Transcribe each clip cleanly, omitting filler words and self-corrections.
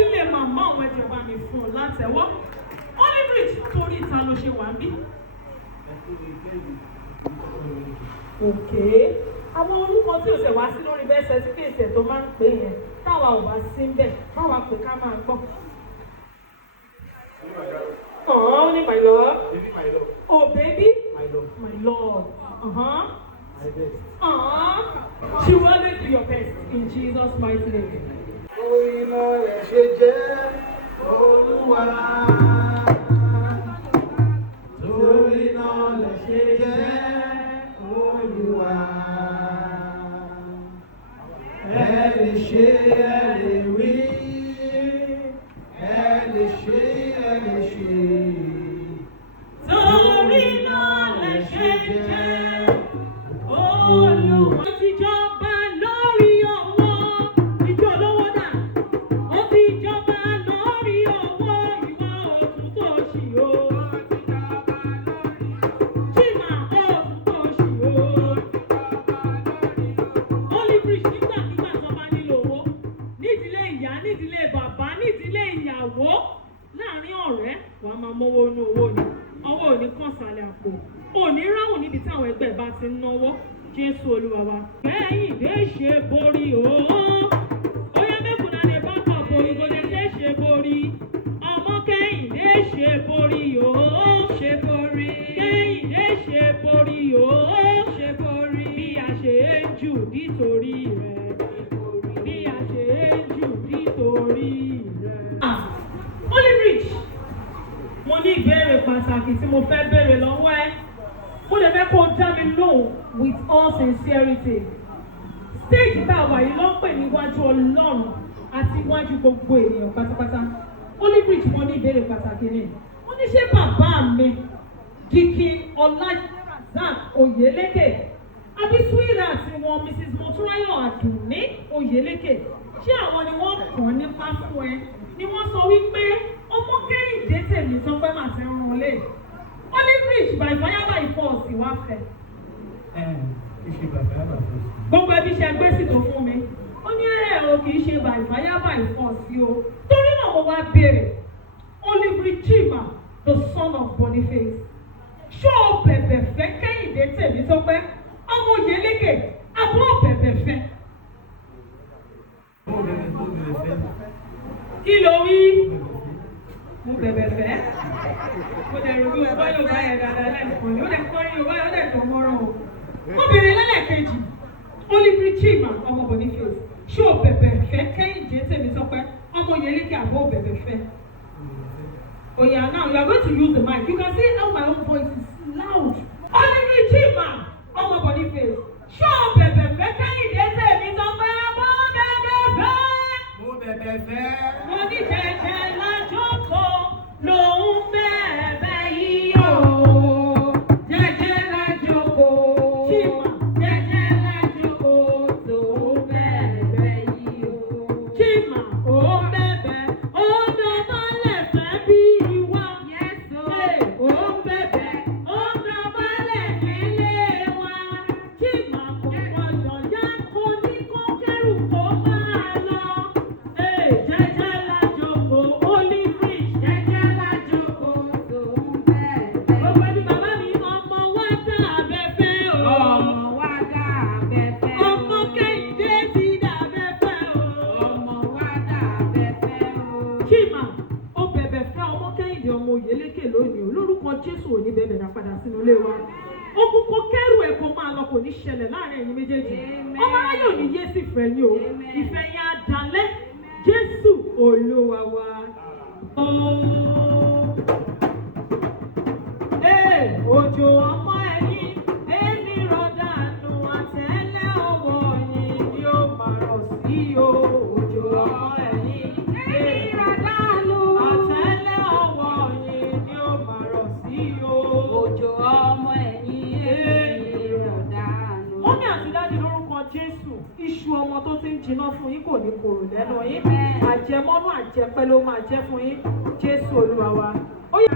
sílé màmá àwọn ẹ̀jẹ̀ bá mi fún un látẹ̀wọ́. Holy Bridge torí ìta ló ṣe wà ń bí. Òkè àwọn orúkọ tí o ṣe wá sí lórí bẹ́ẹ̀ certificate tó máa ń pè yẹn táwa ò bá sí ń bẹ̀ táwa pè ká máa gbọ́. Oh, only my love. Baby, my love. Oh, baby. My love. My love. My best. She will always be your best in Jesus' mighty name. Iná ẹ̀ ṣe jẹ́ Olúwa. Torí náà lẹ̀ ṣe jẹ́ Olúwa. Ẹ lè ṣe, ẹ lè wí, ẹ lè ṣe, ẹ lè ṣe. Torí náà lẹ̀ ṣe jẹ́ Olúwa. Ó ti jọba lórí ọwọ́ ìjọ lówó dà. Ó ti jọba lórí ọwọ́ ìwọ òtún tó ṣì ó. Chima òtún tó ṣì ó. Holy Bridge nígbàkigbà tó bá nílò owó. Nídìílé ìyá, nídìílé bàbá, nídìílé ìyàwó. Láàárín ọ̀rẹ́ wàá máa mówó inú owó ni. Ọwọ́ ò ní kàn sálẹ̀ àpò. Òní ráhùn níbi táwọn ẹgbẹ́ bá ti ń náwó. Jésù Olúwa wa. Kẹ́hìndé ṣe borí o. Oya mẹ́kùnà lè bá kọ̀ bo ìgòdè tẹ́ ṣe borí. Ọmọ Kẹ́hìndé ṣe borí o. Ṣe borí. Kẹ́hìndé ṣe borí o. Ṣe borí. Bí a ṣe ń jù nítorí rẹ̀. Bí a ṣe ń jù nítorí rẹ̀. Holy Bridge, mo ní ìbéèrè pàtàkì tí mo fẹ́ béèrè lọ́wọ́ ẹ. Mo lè fẹ́ kó o dá mi lóhùn with all sincerity. Stage tá a wà yìí ló ń pè níwájú Ọlọ́run àti iwájú gbogbo ènìyàn pátápátá. Holy Bridge, mo ní ìbéèrè pàtàkì ni. Mo ní ṣé bàbá mi Dikin Ọlájẹ́ràzák Oyèlékè àbí sweetheart wọn Mrs. Motúnráyọ̀ Àdùnní Oyèlékè ṣé àwọn ni wọ́n kàn nípa fún ẹ ni wọ́n sọ wípé ọmọ Kẹ́hìndé tèmi tó pẹ́ màá ti rán lé. Holy Bridge by fire by force wá fẹ́. Ìṣe bàbá bàbá. Gbogbo ẹbí ṣe ẹgbẹ́ sì tó fún mi. Ó ní o kì í ṣe by fire by force o. Torí náà mo wá béèrè. Holy Bridge Chima, the son of Boniface. Ṣé o bẹ̀bẹ̀ fẹ́ Kẹ́hìndé tèmi tó pẹ́? Ọmọ Oyèlékè, àbọ̀ bẹ̀bẹ̀ fẹ́. Kí ló wí? Mo bẹ̀bẹ̀ fẹ́. Mo dẹ̀ rò bí o bá yóò bá yẹn dáadáa lẹ́ẹ̀kan ni. Ó dẹ̀ kọrin Yorùbá yóò dẹ̀ tó mọ́rán o. Mo bẹ̀rẹ̀ lẹ́lẹ́kejì. Holy Bridge Chima, ọmọ Boniface. Ṣé o bẹ̀bẹ̀ fẹ́ Kẹ́hìndé tèmi tó pẹ́? Ọmọ Oyèlékè, àbọ̀ bẹ̀bẹ̀ fẹ́. Oh yeah, now you are going to use the mic. You can see how my own voice is loud. Holy Bridge Chima, ọmọ Boniface. Ṣé o bẹ̀bẹ̀ fẹ́ Kẹ́hìndé tèmi tó pẹ́? Àbọ̀ bẹ̀bẹ̀ fẹ́. Mo bẹ̀bẹ̀ fẹ́. Mo ní jẹ́jẹ́ lájókòó lòún bẹ̀bẹ̀ yìí o. Jẹ́jẹ́ lájókòó. Chima, jẹ́jẹ́ lájókòó lòún bẹ̀bẹ̀ yìí o. Chima, ó bẹ̀bẹ̀, ó dọ̀bálẹ̀ fẹ́ bí ìwà. Ó bẹ̀bẹ̀, ó dọ̀bálẹ̀ nílé wa. Chima kò gbọdọ̀ yá kó ní kó kẹ́rù kó máa lọ. Jẹ́jẹ́ lájókòó, Holy Bridge, jẹ́jẹ́ lájókòó lòún bẹ̀bẹ̀. Gbogbo ẹbí bàbá mi, ọmọ wa dà abẹ́fẹ́ o. Ọmọ wa dà abẹ́fẹ́ o. Ọmọ Kẹ́hìndé ti dà abẹ́fẹ́ o. Ọmọ wa dà abẹ́fẹ́ o. Chima, ó bẹ̀bẹ̀ fẹ́ ọmọ Kẹ́hìndé ọmọ Oyèlékè lónìí o. Lórúkọ Jésù ò ní bẹ̀bẹ̀ dá padà sínú ilé wa. Ó kúkú kẹ́rù ẹ̀ kó máa lọ kò ní ṣẹlẹ̀ láàrin ẹ̀yin méjèèjì. Amen. Ọmọ aráyé ò ní yé sí ìfẹ́ yín o. Amen. Ìfẹ́ yín á dalẹ̀. Jésù Olúwa wa. Òjò ọmọ ẹ̀yìn, èmi rọ̀dà nù àtẹ́lẹ̀ ọwọ́ yìí ni ó máa rọ̀ sí o. Òjò ọmọ ẹ̀yìn, èmi rọ̀dà nù àtẹ́lẹ̀ ọwọ́ yìí ni ó máa rọ̀ sí o. Òjò ọmọ ẹ̀yìn èmi rọ̀dànù. Ó ní àtidájú lórúkọ Jésù, iṣu ọmọ tó ti ń jiná fún yín kò ní korò lẹ́nu yín. Àjẹmọ́nú àjẹpẹ́ ló máa jẹ́ fún yín. Jésù Olúwa wa. Ó yá.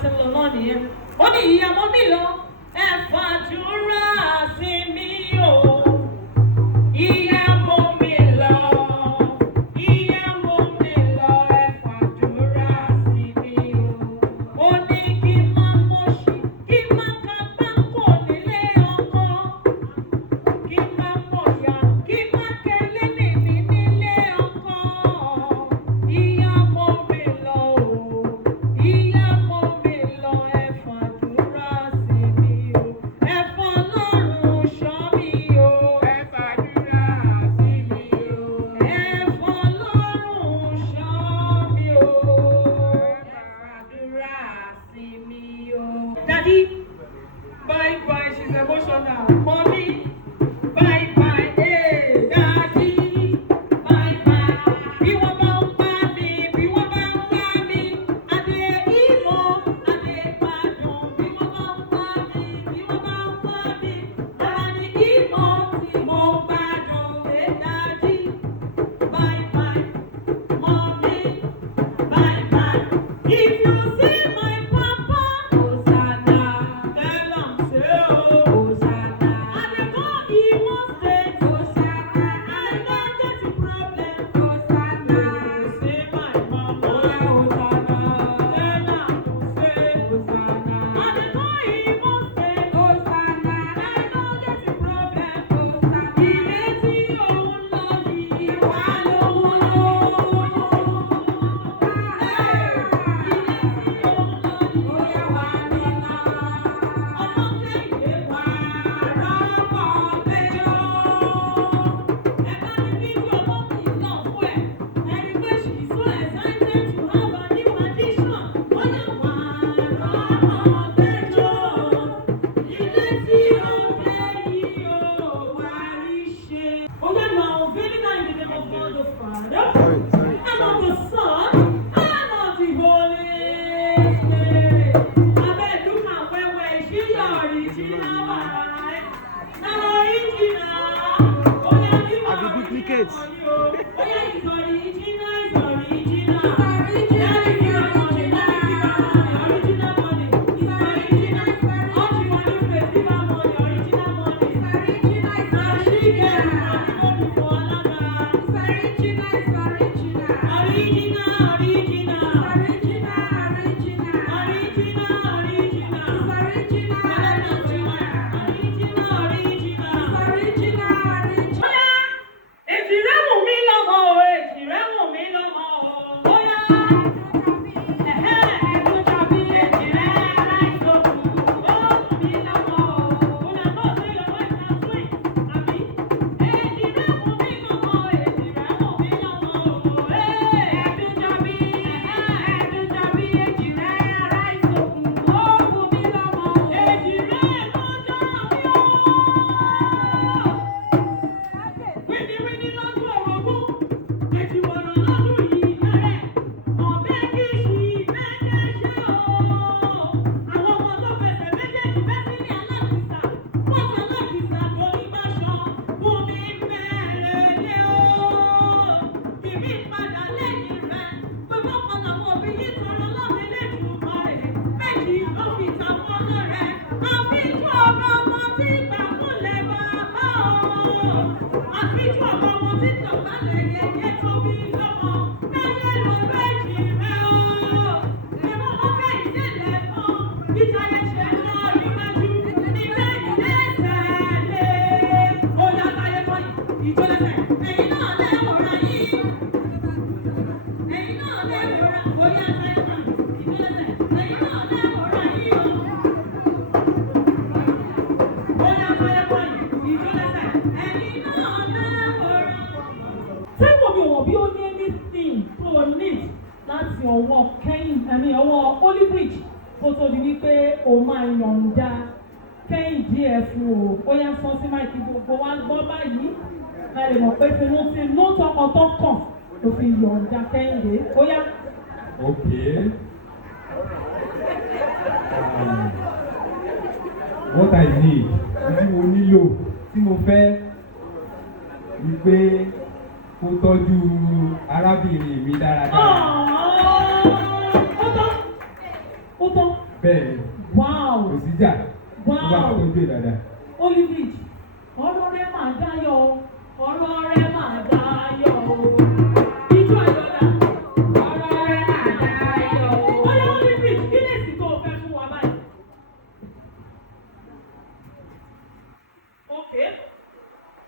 ti ń lọ náà nìyẹn. Ó ní ìyàwó mi lọ, ẹ fàdúrà sí mi o. Ìyàwó mi lọ, ìyàwó mi lọ, ẹ fàdúrà sí mi o. Ó ní kí n má mọ̀ṣì, kí n má kábàámọ̀ nílé ọkọ. Kí n má mọ̀yà, kí n má kẹ́lẹ́ nìmí nílé ọkọ. Ìyàwó mi lọ o, ìyàwó mi lọ, ẹ fàdúrà sí mi o. Ẹ fọlọ́run ṣọ́ mi o. Ẹ fàdúrà sí mi o. Ẹ fọlọ́run ṣọ́ mi o. Ẹ fàdúrà sí mi o. Daddy, bye bye, she's emotional. Mommy, bye bye, hey, Daddy, bye bye. Bí wọ́n bá ń bá mi, bí wọ́n bá ń bá mi, adé ìlú, adé ìbàdàn. Bí wọ́n bá ń bá mi, bí wọ́n bá ń bá mi, ara ni ìmọ̀ tí mo gbádùn. Hey, Daddy, bye bye, Mommy, bye bye. If you see my papa, Hosanna, tell am say oh, Hosanna. I dey go Imo State, Hosanna. I don get the problem, Hosanna. Say my mama, Hosanna. Tell am say Hosanna. I dey go Imo State, Hosanna. I don get the problem, Hosanna. Ilé tí òun lọ yìí wá lówó. Ọwọ́ Kẹ́hìn ọwọ́ Holy Bridge kó tó di wípé o máa yọ̀ǹda Kẹ́hìn díẹ̀ fún o. Ó yá sọ sí máìkì gbogbo wa gbọ́ báyìí. A lè mọ̀ pé tinú tọkàntọkàn ló fi yọ̀ǹda Kẹ́hìndé. Ó yá. Okay. What I need, tí mo nílò, tí mo fẹ́ ni pé kó tọ́jú arábìnrin mi dáradára. Ó tán. bẹ́ẹ̀ ni Wow. kò sí jà Wow. tó bá wọn tó gbé dáadáa. Olivich, ọ̀rọ̀ rẹ máa dáyọ̀ o, ọ̀rọ̀ rẹ máa dáyọ̀ o. Ijó àyọ̀dá, ọ̀rọ̀ rẹ̀ máa dáyọ̀ o. ọ̀rọ̀ Olivich, kí lè sì tó o fẹ́ fún wa báyìí? Ok,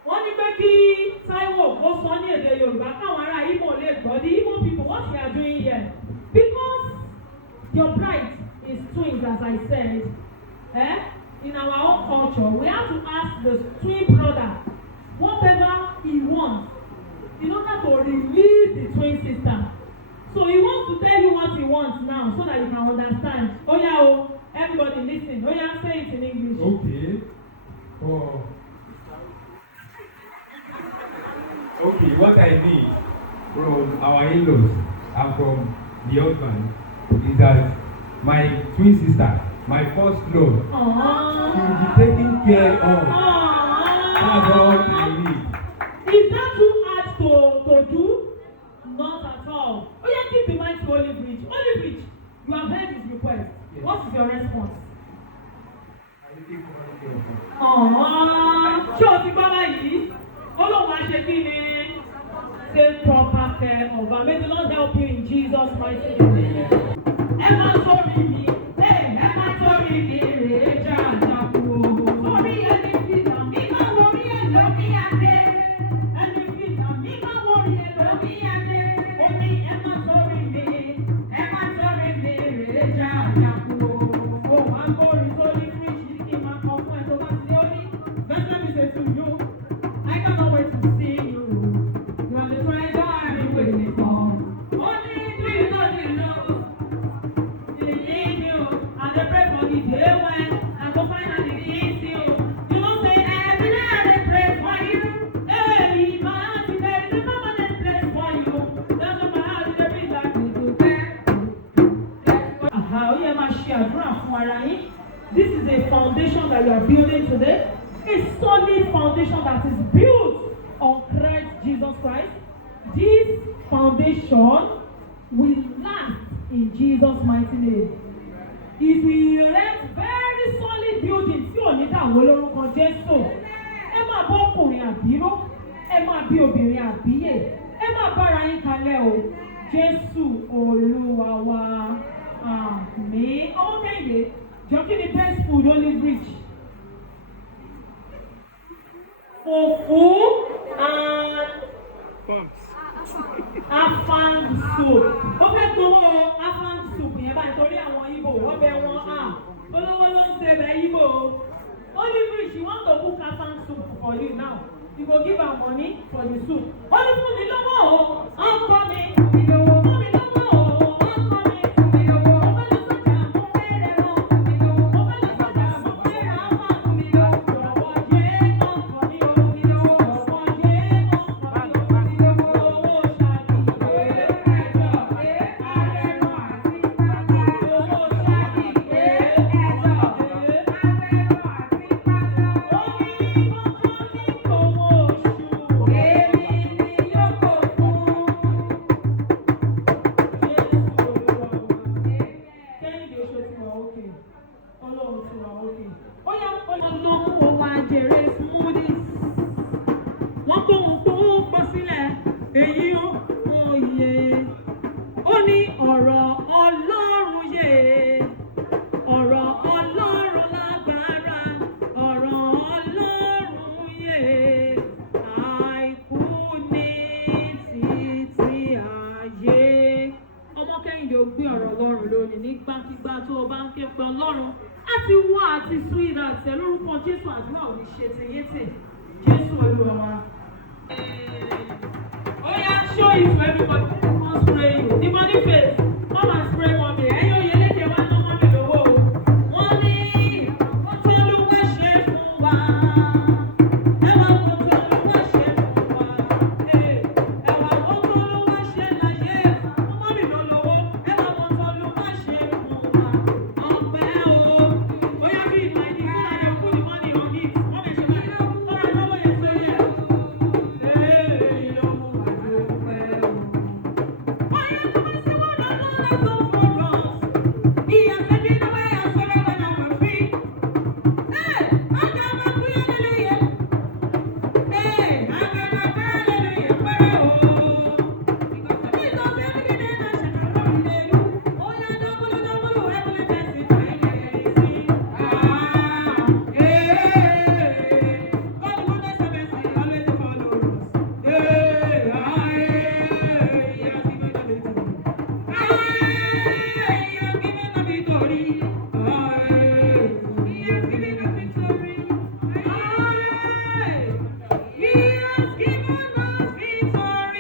wọ́n ní pé kí Táíwò kó sọ ní èdè Yorùbá káwọn ará Igbo lè gbọ́. The Igbo people, what we are doing here, because your bride is twins, as I said, in our own culture, we have to ask the twin brother whatever he wants in order to release the twin sister. So he wants to tell you what he wants now so that you can understand. Oh yeah, oh, everybody listen. Oh yeah, say it in English. Okay. Okay, what I need from our in-laws and from the husband is that my twin sister, my first love, she will be taken care of. That's all they need. Is that too hard to do? Not at all. Oh yeah, keep in mind to Olivich. Olivich, you have heard his request. Yes. What is your response? I will take care of her. Ṣé o ti gbọ́ báyìí? Olóhùn á ṣe kí ni? Take proper care of her. May the Lord help you in Jesus' mighty name. Ẹ máa sórí mi, ẹ máa sórí mi rèé jà àjàkú o. Sórí ẹni fìlà mi máa wọrí ẹ̀ lórí adé. Ẹni fìlà mi máa wọrí ẹ̀ lórí adé. Ó ní ẹ máa sórí mi rèé jà àjàkú o. Ó wá gbórí sórí fíríjì kí n máa kọ fún ẹ tó bá ti dé ó ní. Bẹ́ẹ̀ let me say to you, I cannot wait to see you. You are the treasure I've been waiting for. Only do you know? Believe you, and they pray for the day when I go finally release you. You don't say every day they pray for you. Hey, my heart is there is a permanent place for you. That's what my heart is there is like to do there. Ó yẹ máa ṣe àdúrà fún ara yín. This is a foundation that you are building today. A solid foundation that is built on Christ Jesus Christ. This foundation will last in Jesus' mighty name. If we erect very solid building tí ò ní dàwó lórúkọ Jésù, ẹ máa bọ́ ọkùnrin àbíró, ẹ máa bí obìnrin àbíyè, ẹ máa bára yín kalẹ̀ o. Jésù Olúwa wa, àmín. Ọmọ Kẹ́hìndé, jọ kí ni best food Olivich? Fufu and afang soup. Ó fẹ́ gbowó afang soup yẹn báyìí torí àwọn Igbo wọ́n bẹ wọn olówó ló ń ṣe bẹ Igbo. Olivich, you want to cook afang soup for you now. You go give am money for the soup. Ó ní fún mi lọ́wọ́ o, ọkọ mi fún mi lọ́wọ́. Fún mi lọ́wọ́ o, ọkọ mi fún mi lọ́wọ́. Mo fẹ́ lọ sọ́jà, mo fẹ́ rẹ̀ lọ fún mi lọ́wọ́. Mo fẹ́ lọ sọ́jà, mo fẹ́ ra wà fún mi lọ́wọ́. Ọ̀pọ̀ jẹ́ ọkọ mi o, mi lọ́wọ́. Ọ̀pọ̀ jẹ́ ọkọ mi o, mi lọ́wọ́. Owó ṣàkíyè, ẹ̀jọ̀ pé arẹ́rọ̀ àti pátá. Owó ṣàkíyè, ẹ̀jọ̀ pé arẹ́rọ̀ àti pátá. Ó ní kókó ní owó oṣù. Èmi ni yóò kó fún. Kẹ́hìndé ṣe ti wà òkè, Ọlọ́run ti wà òkè. Ó yá Ọlọ́run kò wá jèrè smoothies. Wọ́n kó ohun tó pọ̀ sílẹ̀, èyí ó yẹ. Ó ní ọ̀rọ̀ Ọlọ́run yẹ, ọ̀rọ̀ Ọlọ́run lágbára, ọ̀rọ̀ Ọlọ́run yẹ. Àìkú ní títí ayé. Ọmọ Kẹ́hìndé ó gbé ọ̀rọ̀ Ọlọ́run lónìí nígbàkigbà tó o bá ń ké pe Ọlọ́run. Á ti wá àti sún ìdá àtẹ lórúkọ Jésù, àdúrà ò ní ṣe tèyétè. Jésù Olúwa wa. Oh yeah, show it to everybody. Let's pray you. The money face.